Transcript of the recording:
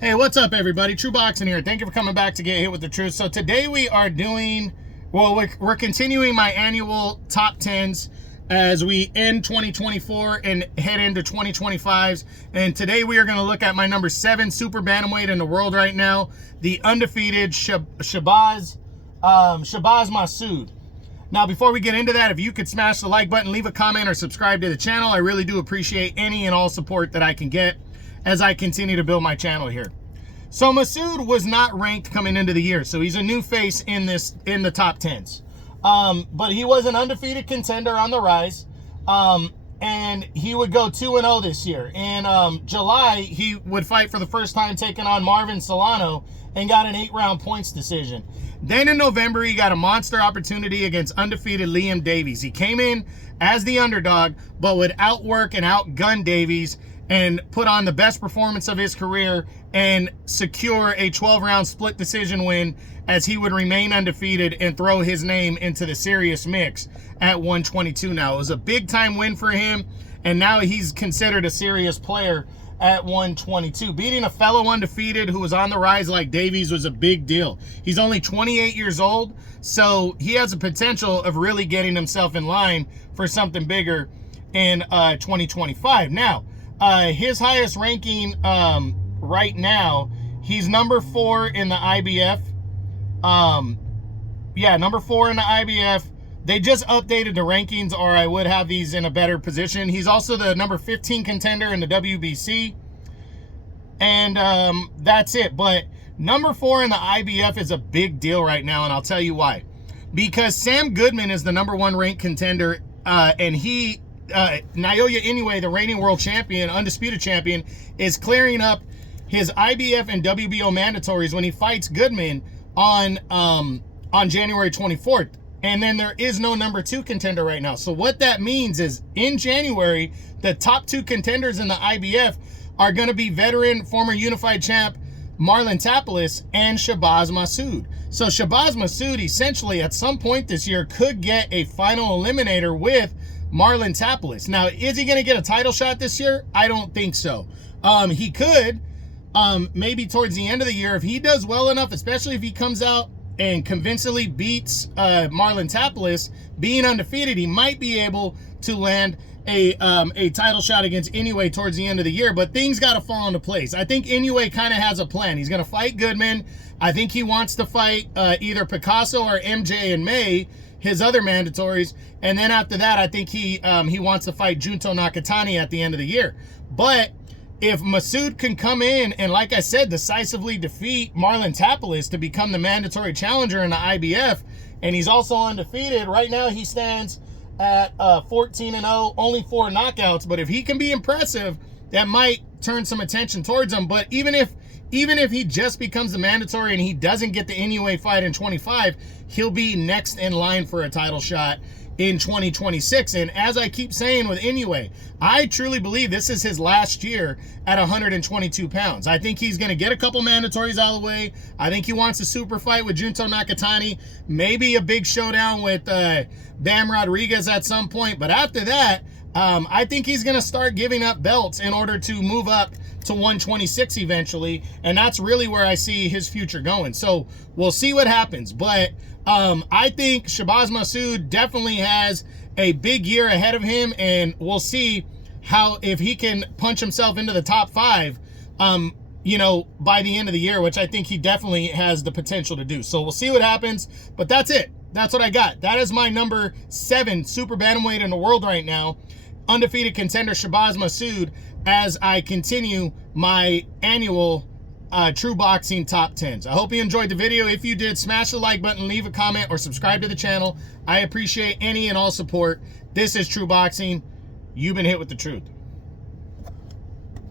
Hey, what's up, everybody? True Boxing here. Thank you for coming back to Get Hit with the Truth. So today we are doing, we're continuing my annual top 10s as we end 2024 and head into 2025s. And today we are going to look at my number 7 super bantamweight in the world right now, the undefeated Shabaz Masoud. Now, before we get into that, if you could smash the like button, leave a comment, or subscribe to the channel, I really do appreciate any and all support that I can get as I continue to build my channel here. So Masoud was not ranked coming into the year, so he's a new face in the top 10s. But he was an undefeated contender on the rise, and he would go 2-0 this year. In July, he would fight for the first time, taking on Marvin Solano, and got an 8-round points decision. Then in November, he got a monster opportunity against undefeated Liam Davies. He came in as the underdog, but would outwork and outgun Davies and put on the best performance of his career and secure a 12-round split decision win, as he would remain undefeated and throw his name into the serious mix at 122 now. It was a big-time win for him, and now he's considered a serious player at 122. Beating a fellow undefeated who was on the rise like Davies was a big deal. He's only 28 years old, so he has a potential of really getting himself in line for something bigger in 2025. Now, his highest ranking right now, he's number 4 in the IBF. Number 4 in the IBF. They just updated the rankings, or I would have these in a better position. He's also the number 15 contender in the WBC. And that's it. But number 4 in the IBF is a big deal right now, and I'll tell you why. Because Sam Goodman is the number 1 ranked contender, and he... Naoya Inoue, the reigning world champion, undisputed champion, is clearing up his IBF and WBO mandatories when he fights Goodman on January 24th. And then there is no number 2 contender right now. So what that means is in January, the top 2 contenders in the IBF are going to be veteran, former unified champ Marlon Tapales and Shabaz Masoud. So Shabaz Masoud essentially at some point this year could get a final eliminator with Marlon Tapales. Now, is he going to get a title shot this year? I don't think so. He could, maybe towards the end of the year, if he does well enough, especially if he comes out and convincingly beats Marlon Tapales, being undefeated, he might be able to land a title shot against Inoue towards the end of the year. But things got to fall into place. I think Inoue kind of has a plan. He's going to fight Goodman. I think he wants to fight either Picasso or MJ in May, his other mandatories, and then after that, I think he wants to fight Junto Nakatani at the end of the year. But if Masoud can come in and, like I said, decisively defeat Marlon Tapales to become the mandatory challenger in the IBF, and he's also undefeated, right now he stands at 14-0, only 4 knockouts. But if he can be impressive, that might turn some attention towards him. But even if he just becomes the mandatory and he doesn't get the Inoue fight in 25, he'll be next in line for a title shot in 2026. And as I keep saying with Inoue, I truly believe this is his last year at 122 pounds. I think he's going to get a couple mandatories out of the way. I think he wants a super fight with Junto Nakatani, maybe a big showdown with Bam Rodriguez at some point. But after that, I think he's going to start giving up belts in order to move up to 126 eventually, and that's really where I see his future going. So we'll see what happens. But I think Shabaz Masoud definitely has a big year ahead of him, and we'll see if he can punch himself into the top 5, by the end of the year, which I think he definitely has the potential to do. So we'll see what happens, but that's it. That's what I got. That is my number 7 super bantamweight in the world right now, undefeated contender Shabaz Masoud, as I continue my annual True Boxing Top 10s. I hope you enjoyed the video. If you did, smash the like button, leave a comment, or subscribe to the channel. I appreciate any and all support. This is True Boxing. You've been hit with the truth.